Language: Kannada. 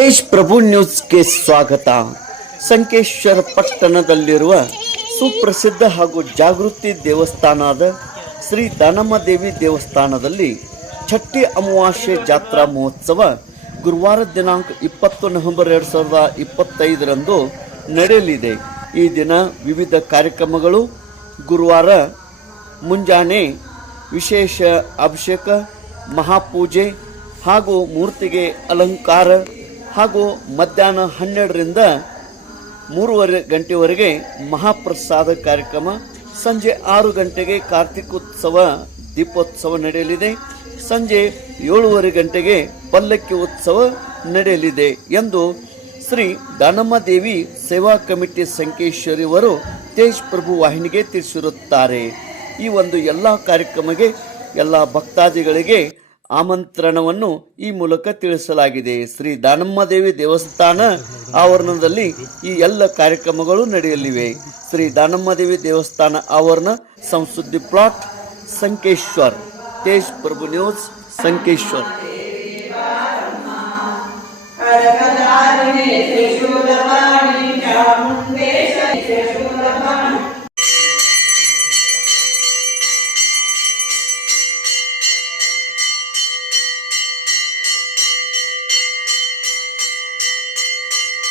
ತೇಜ್ ಪ್ರಭು ನ್ಯೂಸ್ಗೆ ಸ್ವಾಗತ. ಸಂಕೇಶ್ವರ ಪಟ್ಟಣದಲ್ಲಿರುವ ಸುಪ್ರಸಿದ್ಧ ಹಾಗೂ ಜಾಗೃತಿ ದೇವಸ್ಥಾನದ ಶ್ರೀ ದಾನಮ್ಮ ದೇವಿ ದೇವಸ್ಥಾನದಲ್ಲಿ ಛಟ್ಟಿ ಅಮಾವಾಸ್ಯೆ ಜಾತ್ರಾ ಮಹೋತ್ಸವ ಗುರುವಾರ ದಿನಾಂಕ ಇಪ್ಪತ್ತು ನವೆಂಬರ್ ಎರಡು ಸಾವಿರದ ಇಪ್ಪತ್ತೈದರಂದು ನಡೆಯಲಿದೆ. ಈ ದಿನ ವಿವಿಧ ಕಾರ್ಯಕ್ರಮಗಳು, ಗುರುವಾರ ಮುಂಜಾನೆ ವಿಶೇಷ ಅಭಿಷೇಕ, ಮಹಾಪೂಜೆ ಹಾಗೂ ಮೂರ್ತಿಗೆ ಅಲಂಕಾರ ಹಾಗೂ ಮಧ್ಯಾಹ್ನ ಹನ್ನೆರಡರಿಂದ ಮೂರುವರೆ ಗಂಟೆವರೆಗೆ ಮಹಾಪ್ರಸಾದ ಕಾರ್ಯಕ್ರಮ. ಸಂಜೆ ಆರು ಗಂಟೆಗೆ ಕಾರ್ತಿಕೋತ್ಸವ, ದೀಪೋತ್ಸವ ನಡೆಯಲಿದೆ. ಸಂಜೆ ಏಳುವರೆ ಗಂಟೆಗೆ ಪಲ್ಲಕ್ಕಿ ಉತ್ಸವ ನಡೆಯಲಿದೆ ಎಂದು ಶ್ರೀ ದಾನಮ್ಮ ದೇವಿ ಸೇವಾ ಕಮಿಟಿ ಸಂಕೇಶ್ವರಿಯವರು ತೇಜ್ ಪ್ರಭು ವಾಹಿನಿಗೆ ತಿಳಿಸಿರುತ್ತಾರೆ. ಈ ಒಂದು ಎಲ್ಲ ಕಾರ್ಯಕ್ರಮಕ್ಕೆ, ಎಲ್ಲ ಭಕ್ತಾದಿಗಳಿಗೆ ಆಮಂತ್ರಣವನ್ನು ಈ ಮೂಲಕ ತಿಳಿಸಲಾಗಿದೆ. ಶ್ರೀ ದಾನಮ್ಮ ದೇವಿ ದೇವಸ್ಥಾನ ಆವರಣದಲ್ಲಿ ಈ ಎಲ್ಲ ಕಾರ್ಯಕ್ರಮಗಳು ನಡೆಯಲಿವೆ. ಶ್ರೀ ದಾನಮ್ಮ ದೇವಿ ದೇವಸ್ಥಾನ ಆವರಣ ಸಂಸುದ್ದಿ ಪ್ಲಾಟ್, ಸಂಕೇಶ್ವರ್. ತೇಜ್ ಪ್ರಭು ನ್ಯೂಸ್, ಸಂಕೇಶ್ವರ್.